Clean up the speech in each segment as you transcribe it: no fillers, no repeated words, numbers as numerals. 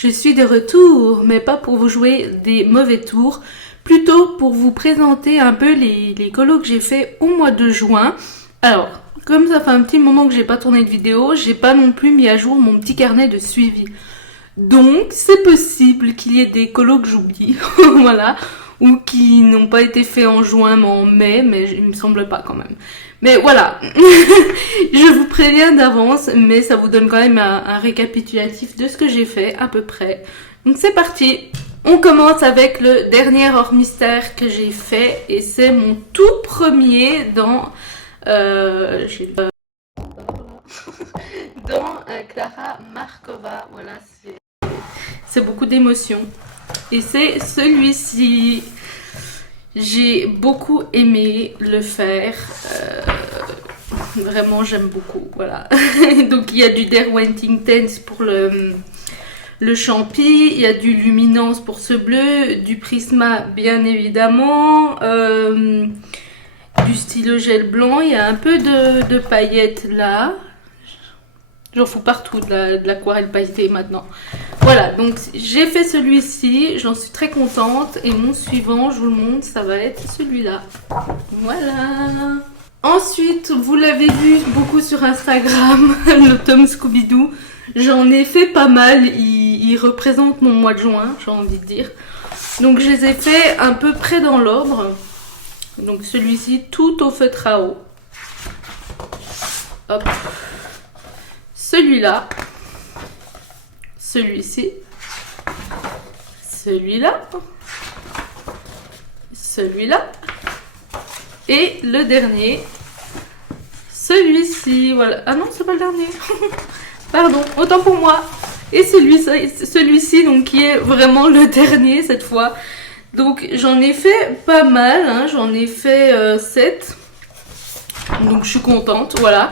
Je suis de retour, mais pas pour vous jouer des mauvais tours, plutôt pour vous présenter un peu les colos que j'ai fait au mois de juin. Alors, comme ça fait un petit moment que j'ai pas tourné de vidéo, j'ai pas non plus mis à jour mon petit carnet de suivi. Donc, c'est possible qu'il y ait des colos que j'oublie, voilà, ou qui n'ont pas été faits en juin mais en mai, mais il me semble pas quand même. Mais voilà, je vous préviens d'avance, mais ça vous donne quand même un récapitulatif de ce que j'ai fait à peu près. Donc c'est parti. On commence avec le dernier hors mystère que j'ai fait et c'est mon tout premier dans Klara Markova. Voilà, c'est beaucoup d'émotions et c'est celui-ci. J'ai beaucoup aimé le faire. Vraiment, j'aime beaucoup. Voilà. Donc, il y a du Derwent Intense pour le champi. Il y a du Luminance pour ce bleu. Du Prisma, bien évidemment. Du stylo gel blanc. Il y a un peu de paillettes là. J'en fous partout de l'aquarelle pailletée maintenant. Voilà, donc j'ai fait celui-ci, j'en suis très contente. Et mon suivant, je vous le montre, ça va être celui-là. Voilà. Ensuite, vous l'avez vu beaucoup sur Instagram, le tome Scooby-Doo. J'en ai fait pas mal, il représente mon mois de juin, j'ai envie de dire. Donc je les ai fait un peu près dans l'ordre. Donc celui-ci, tout au feutre à eau. Hop. Celui-là, celui-ci, celui-là, celui-là et le dernier, celui-ci. Voilà. Ah non, c'est pas le dernier. Pardon, autant pour moi. Et celui-ci, donc qui est vraiment le dernier cette fois. Donc j'en ai fait pas mal, hein. J'en ai fait 7. Donc je suis contente, voilà.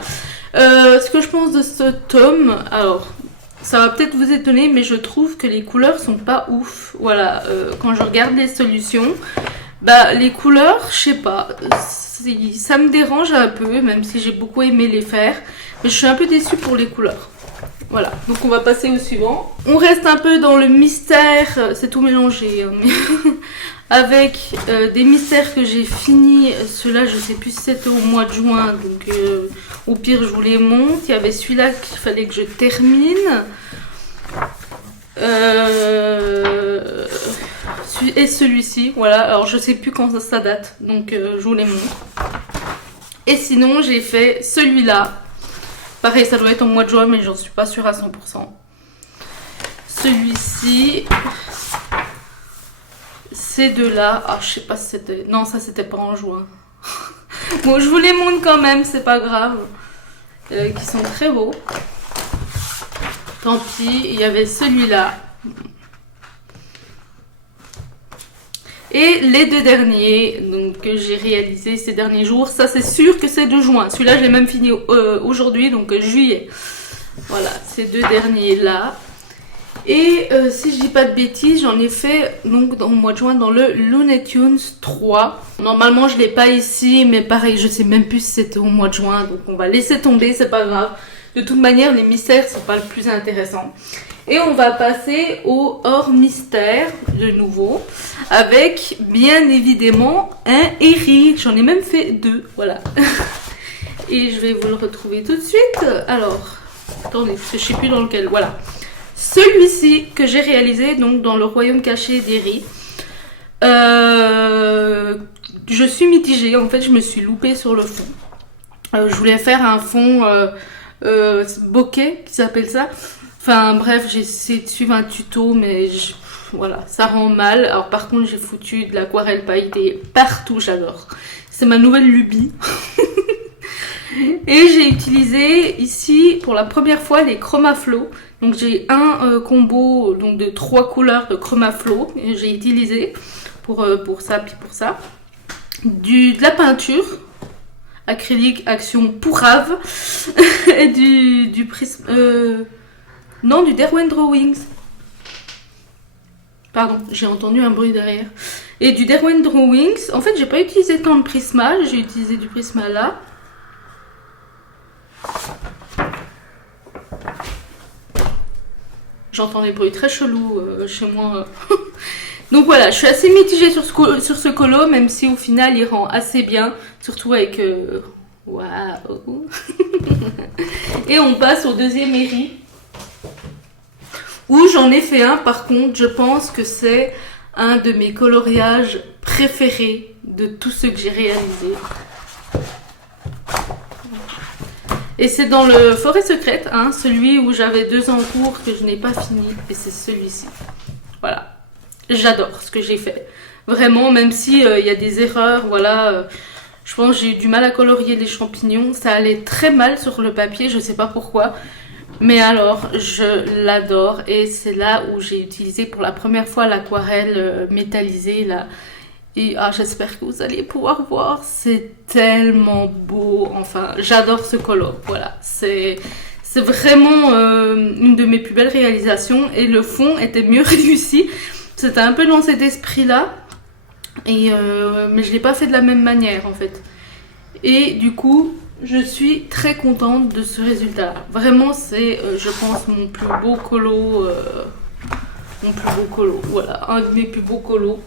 Ce que je pense de ce tome, alors ça va peut-être vous étonner, mais je trouve que les couleurs sont pas ouf. Voilà, quand je regarde les solutions, bah les couleurs, je sais pas, ça me dérange un peu, même si j'ai beaucoup aimé les faire, mais je suis un peu déçue pour les couleurs. Voilà, donc on va passer au suivant. On reste un peu dans le mystère, c'est tout mélangé, hein, mais avec des mystères que j'ai fini. Ceux-là, je sais plus si c'était au mois de juin, donc au pire, je vous les montre. Il y avait celui-là qu'il fallait que je termine. Et celui-ci, voilà. Alors, je sais plus quand ça date, donc je vous les montre. Et sinon, j'ai fait celui-là. Pareil, ça doit être au mois de juin, mais j'en suis pas sûre à 100%. Celui-ci. Ces deux-là. Ah, je sais pas si c'était... Non, ça, c'était pas en juin. Bon, je vous les montre quand même, c'est pas grave. Qui sont très beaux. Tant pis, il y avait celui-là. Et les deux derniers donc, que j'ai réalisés ces derniers jours. Ça, c'est sûr que c'est de juin. Celui-là, j'ai même fini aujourd'hui, donc juillet. Voilà, ces deux derniers-là. Et si je dis pas de bêtises, j'en ai fait donc dans le mois de juin dans le Looney Tunes 3. Normalement, je l'ai pas ici, mais pareil, je sais même plus si c'était au mois de juin, donc on va laisser tomber, c'est pas grave. De toute manière, les mystères, c'est pas le plus intéressant. Et on va passer au hors mystère de nouveau, avec bien évidemment un Eri. J'en ai même fait 2, voilà. Et je vais vous le retrouver tout de suite. Alors, attendez, parce que je sais plus dans lequel, voilà. Celui-ci que j'ai réalisé donc dans le royaume caché d'Eri. Je suis mitigée, en fait je me suis loupée sur le fond. Je voulais faire un fond bokeh qui s'appelle ça. Enfin bref, j'ai essayé de suivre un tuto mais voilà, ça rend mal. Alors par contre j'ai foutu de l'aquarelle pailletée partout, j'adore. C'est ma nouvelle lubie. Et j'ai utilisé ici pour la première fois les Chromaflow. Donc j'ai un combo donc, de 3 couleurs de Chromaflow que j'ai utilisé pour ça puis pour ça. De la peinture acrylique action pourrave et du prisme non, du Derwent Drawings. Pardon, j'ai entendu un bruit derrière. Et du Derwent Drawings. En fait, j'ai pas utilisé tant de Prisma, j'ai utilisé du Prisma là. J'entends des bruits très chelous chez moi. Donc voilà, je suis assez mitigée sur ce colo, même si au final il rend assez bien, surtout avec... Waouh. Et on passe au deuxième éri, où j'en ai fait un, par contre, je pense que c'est un de mes coloriages préférés de tous ceux que j'ai réalisés. Et c'est dans le Forêt Secrète, hein, celui où j'avais 2 ans en cours que je n'ai pas fini, et c'est celui-ci. Voilà. J'adore ce que j'ai fait. Vraiment, même si y a des erreurs, voilà. Je pense que j'ai eu du mal à colorier les champignons. Ça allait très mal sur le papier, je sais pas pourquoi. Mais alors, je l'adore. Et c'est là où j'ai utilisé pour la première fois l'aquarelle métallisée, là. Et j'espère que vous allez pouvoir voir. C'est tellement beau. Enfin, j'adore ce color. Voilà, c'est vraiment une de mes plus belles réalisations. Et le fond était mieux réussi. C'était un peu dans cet esprit-là. Mais je ne l'ai pas fait de la même manière, en fait. Et du coup, je suis très contente de ce résultat. Vraiment, c'est, je pense, mon plus beau colo. Voilà, un de mes plus beaux colos.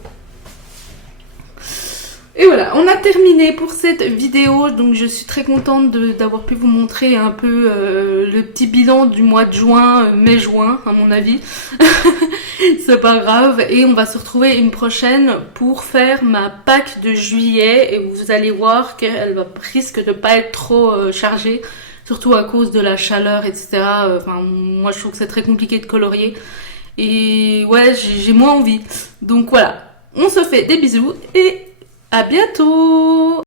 Et voilà, on a terminé pour cette vidéo, donc je suis très contente d'avoir pu vous montrer un peu le petit bilan du mois de juin, mai-juin à mon avis. C'est pas grave, et on va se retrouver une prochaine pour faire ma Pâques de juillet, et vous allez voir qu'elle risque de pas être trop chargée, surtout à cause de la chaleur, etc. Enfin, moi je trouve que c'est très compliqué de colorier, et ouais, j'ai moins envie. Donc voilà, on se fait des bisous, et à bientôt!